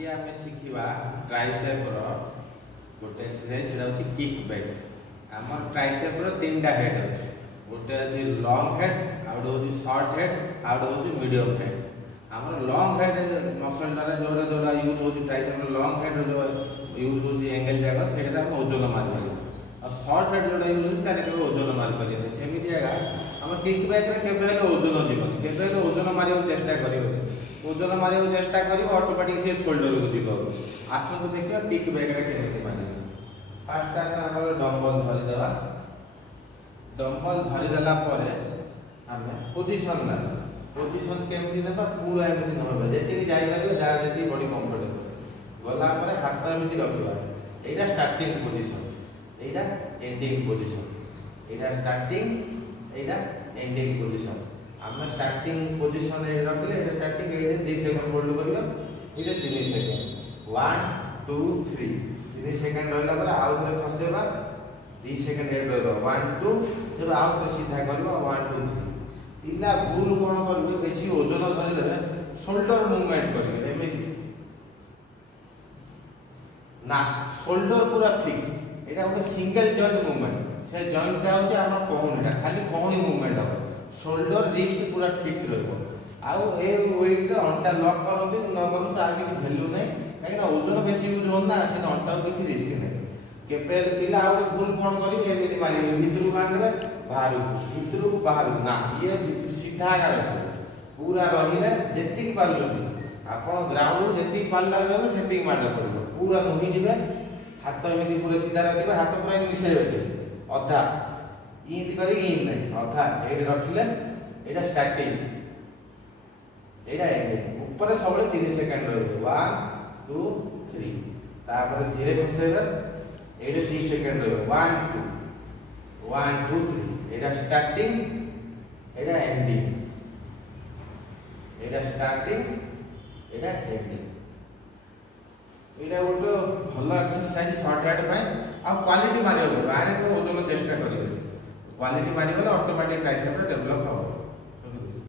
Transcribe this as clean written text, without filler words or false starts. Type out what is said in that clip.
आज आम शिखा ट्राइसेप गोटे एक्सरसाइज से किक बैक। आम ट्राइसेप तीन टा हेड अच्छे, गोटे अच्छे लॉन्ग हेड, आउट हूँ शॉर्ट हेड, आउट हूँ मीडियम हेड। आम लॉन्ग हेड मसलटा जो जो यूज हो ट्राइसेप लॉन्ग हेड जो यूज हो एंगल जाक से ओजन मारिपर और शॉर्ट हेड जो यूज हो ओजन मारिपर सेमती आम किक बैक केवे ओजन जीवन केवे ओजन मारे चेष्टा कर ओजन मारे चेष्टा कर ऑटोमेटिक से शोल्डर को जीव। आसतु देखिए किक बैक केमी मारे। फास्ट आम डम्बल धरीदे, डम्बल धरीदेला आम पोजिशन ना पोजिशन केमती ना पूरा एमती ना जी जापर जहाँ जी बड़ी कम्फर्टेबल गलापर हाथ एमती रखा यहाँ स्टार्टिंग पोजिशन यहाँ एंडिंग पोजिशन यहाँ स्टार्टिंग यहाँ एंडिंग पोजिशन। आम स्टार्टिंग पोजिशन ये रखिले ये स्टार्टिंग ये 2 सेकंड होल्ड करवा ये 3 सेकंड 1 2 3 3 सेकंड रहा आउ थे खसेबा 2 सेकंड ये रहा 1 2 जब आउ थे सीधा करवा 1 2 3 पिला भूल कौन करेंगे बेसी ओजन धरीदे शोल्डर मुवमेंट करेंगे एमती ना शोल्डर पूरा फिक्स यहाँ गोटे सिंगल जॉइंट मुवमेंट से जॉइंटा हूँ आम कहूनीटा खाली कहूनी मुवमेंट हम शोल्डर रिस्ट पूरा फिक्स रेट अंटा लक करते न करूँ तार किसी भैल्यू ना कहीं ओजन बेसी यूज हो ना से अंटा किसी रिस्क ना केवे पिला भूल कौन करेंगे एमती मारे भितर को आने बाहर भितर को बाहर ना ये सीधा सब पूरा रही जी पार आप ग्राउंड जी पार्ला रही से माड़ पड़ो पूरा नुही जी हाथ एमती पूरा सीधा रखिए हाथ पूरा मिसेबे अधा इंत कर अधा ये रखिले यहाँ स्टार्टिंग यहाँ एंडिंग ऊपर सब 3 सेकंड रही 1 2 3 तापर धीरे खसेबे ये 3 सेकंड रही 1 2 1 2 3 यहाँ स्टार्टिंग यहाँ एंडिंग यहाँ स्टार्टिंग यहाँ एंडिंग। यहाँ गोटे भल एक्सरसाइज शॉर्ट हेड आ क्वालिटी मारे आने ओजन चेष्टा करेंगे क्वालिटी मारिगले ऑटोमेटिक ट्राइसेप डेवलप हम।